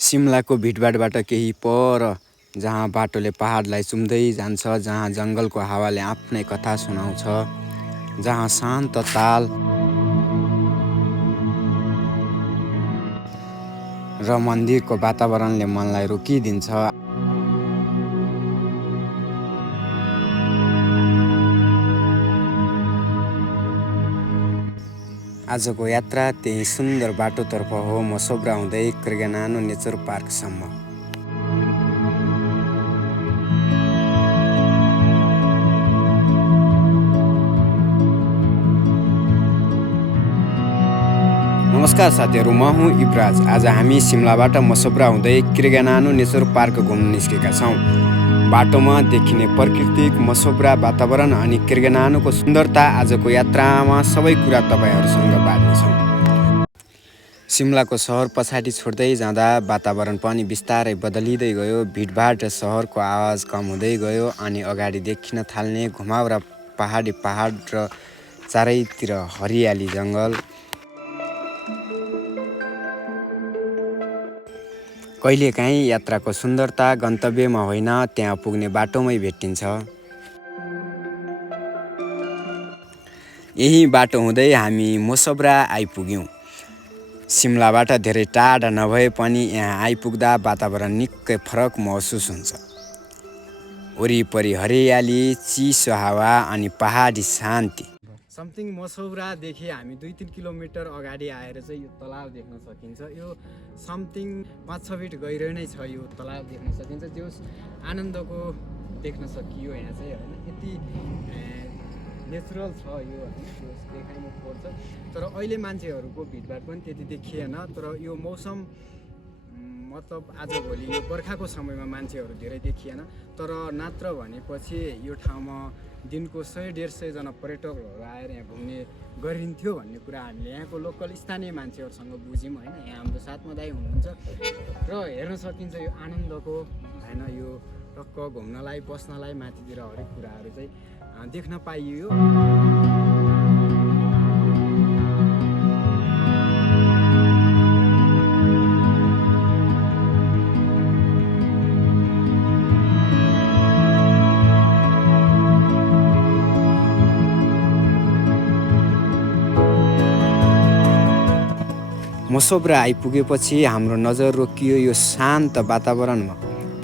सिमलाको भिडभाडबाट केही पर जहाँ बाटोले पहाडलाई चुम्दै जान्छ, जहाँ जङ्गलको हावाले आफ्नै कथा सुनाउँछ, जहाँ शान्त ताल र मन्दिरको वातावरणले मनलाई रोकिदिन्छ। आजको यात्रा त्यही सुन्दर बाटोतर्फ हो, मसोब्रा हुँदै कृगनानो नेचर पार्कसम्म। नमस्कार साथीहरू, म हुँ इब्राज। आज हामी सिमलाबाट मसोब्रा हुँदै कृगनानो नेचर पार्क घुम्न निस्केका छौँ। बाटोमा देखिने प्राकृतिक मसोब्रा वातावरण अनि कृगनानोको सुन्दरता, आजको यात्रामा सबै कुरा तपाईहरूसँग बाँड्नेछौँ। सिमलाको सहर पछाडि छोड्दै जाँदा वातावरण पनि बिस्तारै बदलिँदै गयो। भिडभाड र सहरको आवाज कम हुँदै गयो अनि अगाडि देखिन थाल्ने घुमाउरा पहाड र चारैतिर हरियाली जङ्गल। कहिलेकाहीँ यात्राको सुन्दरता गन्तव्यमा होइन, त्यहाँ पुग्ने बाटोमै भेटिन्छ। यही बाटो हुँदै हामी मसोब्रा आइपुग्यौँ। सिमलाबाट धेरै टाढा नभए पनि यहाँ आइपुग्दा वातावरण निकै फरक महसुस हुन्छ। वरिपरि हरियाली, चिसो हावा अनि पहाडी शान्ति। समथिङ मसोब्रादेखि हामी 2-3 किलोमिटर अगाडि आएर चाहिँ यो तलाउ देख्न सकिन्छ। यो समथिङ 5-6 फिट गहिरो नै छ। यो तलाउ देख्न सकिन्छ, त्यो आनन्दको देख्न सकियो यहाँ चाहिँ होइन। यति नेचुरल छ यो होइन, त्यो देखाइनु पर्छ। तर अहिले मान्छेहरूको भिडभाड पनि त्यति देखिएन। तर यो मौसम मतलब आजभोलि यो बर्खाको समयमा मान्छेहरू धेरै देखिएन। तर नत्र भनेपछि यो ठाउँमा दिनको 100-150 जना पर्यटकहरू आएर यहाँ घुम्ने गरिन्थ्यो भन्ने कुरा हामीले यहाँको लोकल स्थानीय मान्छेहरूसँग बुझ्यौँ होइन। यहाँ हाम्रो साथमा दाइ हुनुहुन्छ र हेर्न सकिन्छ यो आनन्दको होइन, यो टक्क घुम्नलाई, बस्नलाई, माथितिर हरेक कुराहरू चाहिँ देख्न पाइयो। मसोब्रा आइपुगेपछि हाम्रो नजर रोकियो यो शान्त वातावरणमा।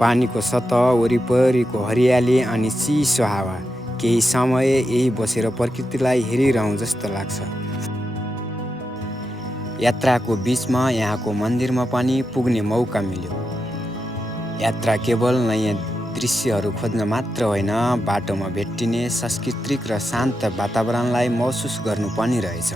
पानीको सतह, वरिपरिको हरियाली अनि चिसो हावा। केही समय यही बसेर प्रकृतिलाई हेरिरहँ जस्तो लाग्छ। यात्राको बिचमा यहाँको मन्दिरमा पनि पुग्ने मौका मिल्यो। यात्रा केवल नयाँ दृश्यहरू खोज्न मात्र होइन, बाटोमा भेटिने सांस्कृतिक र शान्त वातावरणलाई महसुस गर्नु पनि रहेछ।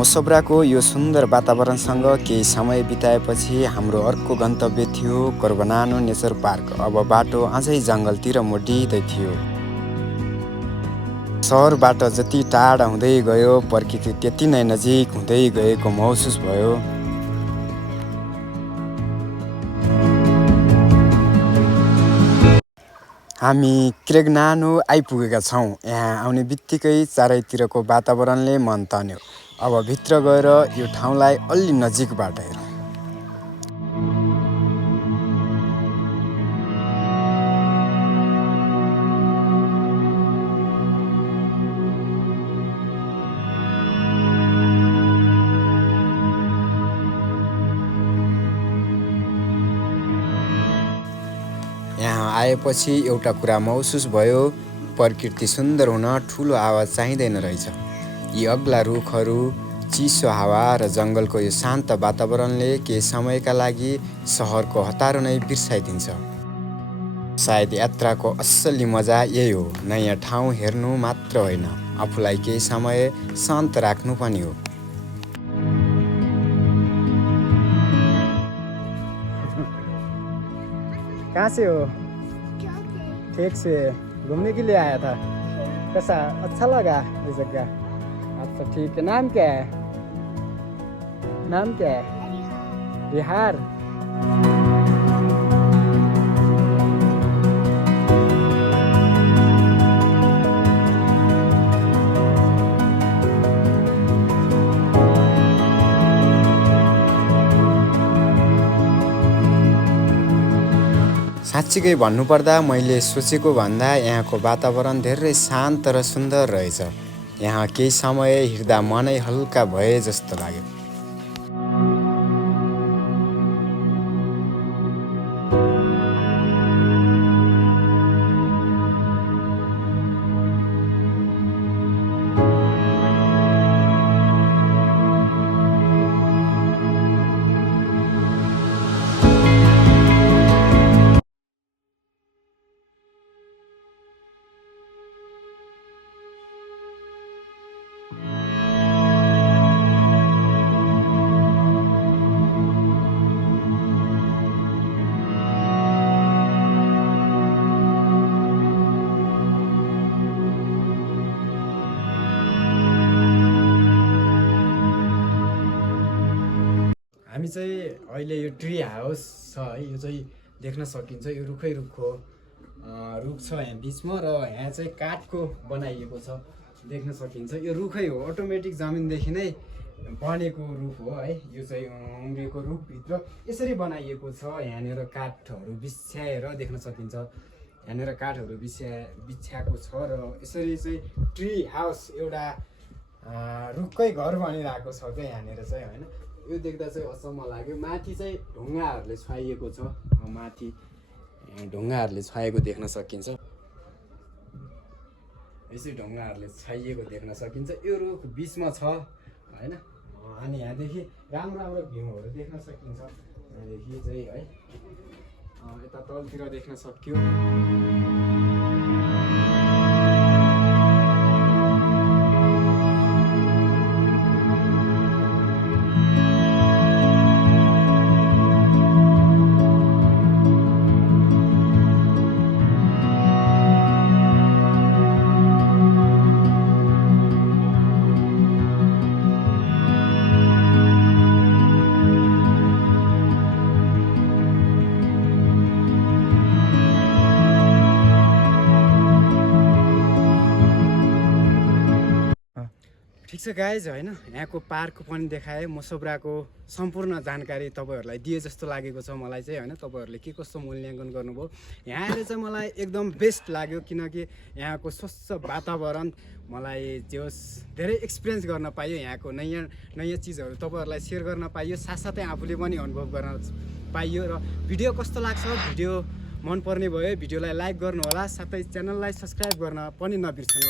मसोब्राको यो सुन्दर वातावरणसँग केही समय बिताएपछि हाम्रो अर्को गन्तव्य थियो कृगनानो नेचर पार्क। अब बाटो अझै जङ्गलतिर मोडिँदै थियो। सहरबाट जति टाढा हुँदै गयो, प्रकृति त्यति नै नजिक हुँदै गएको महसुस भयो। हामी कृगनानो आइपुगेका छौँ। यहाँ आउने बित्तिकै चारैतिरको वातावरणले मन तान्यो। अब भित्र गएर यो ठाउँलाई अलि नजिकबाट हेरौँ। यहाँ आएपछि एउटा कुरा महसुस भयो, प्रकृति सुन्दर हुन ठुलो आवाज चाहिँदैन रहेछ। यी अग्ला रुखहरू, चिसो हावा र जङ्गलको यो शान्त वातावरणले केही समयका लागि सहरको हतारो नै बिर्साइदिन्छ। सायद यात्राको असली मजा यही हो, नयाँ ठाउँ हेर्नु मात्र होइन, आफूलाई केही समय शान्त राख्नु पनि हो। कहाँ से हो? ठीक से घूमने के लिए आया था। कैसा अच्छा लगा ये जगह? अच्छा ठीक है। नाम क्या है? नाम क्या है? बिहार। साँच्चीकै भन्नुपर्दा मैले सोचेको भन्दा यहाँको वातावरण धेरै शान्त र सुन्दर रहेछ। यहाँ केही समय हिँड्दा मनै हल्का भए जस्तो लाग्यो। हामी चाहिँ अहिले यो ट्री हाउस छ है, यो चाहिँ देख्न सकिन्छ। यो रुखै रुखको रुख छ यहाँ बिचमा, र यहाँ चाहिँ काठको बनाइएको छ, देख्न सकिन्छ। यो रुखै हो, अटोमेटिक जमिनदेखि नै बनेको रुख हो है। यो चाहिँ उम्रेको रुखभित्र यसरी बनाइएको छ। यहाँनिर काठहरू बिछ्याएर देख्न सकिन्छ, यहाँनिर काठहरू बिछ्याएको छ, र यसरी चाहिँ ट्री हाउस एउटा रुखकै घर बनिरहेको छ क्या यहाँनिर चाहिँ होइन। यो देख्दा चाहिँ अचम्म लाग्यो। माथि चाहिँ ढुङ्गाहरूले छाइएको छ, माथि ढुङ्गाहरूले छाएको देख्न सकिन्छ। यसरी ढुङ्गाहरूले छाइएको देख्न सकिन्छ। यो रुख बिचमा छ होइन, अनि यहाँदेखि राम्रो राम्रो भ्यूहरू देख्न सकिन्छ। यहाँदेखि चाहिँ है यता तलतिर देख्न सक्यो। ठिक छ गाइज होइन, यहाँको पार्क पनि देखाएँ, मोसोब्राको सम्पूर्ण जानकारी तपाईँहरूलाई दिए जस्तो लागेको छ मलाई चाहिँ होइन। तपाईँहरूले के कस्तो मूल्याङ्कन गर्नुभयो? यहाँ आएर चाहिँ मलाई एकदम बेस्ट लाग्यो, किनकि यहाँको स्वच्छ वातावरण मलाई जोस् धेरै एक्सपिरियन्स गर्न पाइयो। यहाँको नयाँ नयाँ चिजहरू तपाईँहरूलाई सेयर गर्न पाइयो, साथसाथै आफूले पनि अनुभव गर्न पाइयो। र भिडियो कस्तो लाग्छ, भिडियो मनपर्ने भयो भिडियोलाई लाइक गर्नुहोला, साथै च्यानललाई सब्सक्राइब गर्न पनि नबिर्सनु होला।